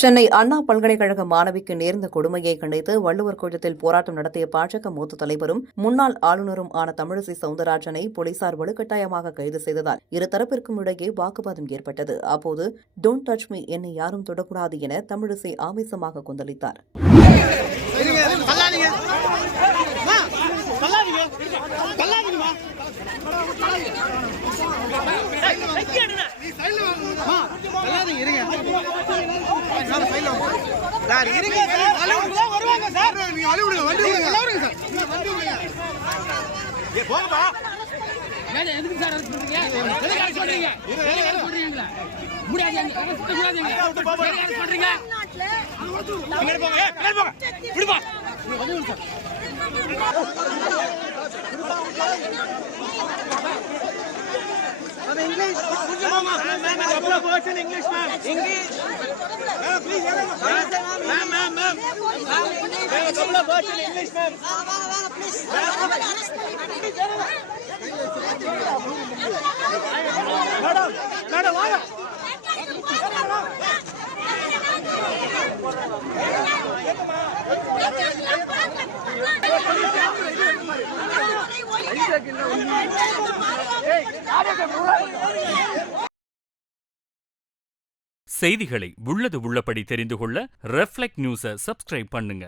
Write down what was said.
சென்னை அண்ணா பல்கலைக்கழக மாணவிக்கு நேர்ந்த கொடுமையை கண்டித்து வள்ளுவர் கோட்டத்தில் போராட்டம் நடத்திய பாஜக மூத்த தலைவரும் முன்னாள் ஆளுநரும் ஆன தமிழிசை சவுந்தரராஜனை போலீசார் வலுக்கட்டாயமாக கைது செய்ததால் இருதரப்பிற்கும் இடையே வாக்குவாதம் ஏற்பட்டது. அப்போது டோன்ட் டச் மீ, என்னை யாரும் தொடக்கூடாது என தமிழிசை ஆவேசமாக கொந்தளித்தார். செய்திகளை உள்ளது உள்ளபடி தெரிந்து கொள்ள ரெஃப்ளெக்ட் நியூஸை சப்ஸ்கிரைப் பண்ணுங்க.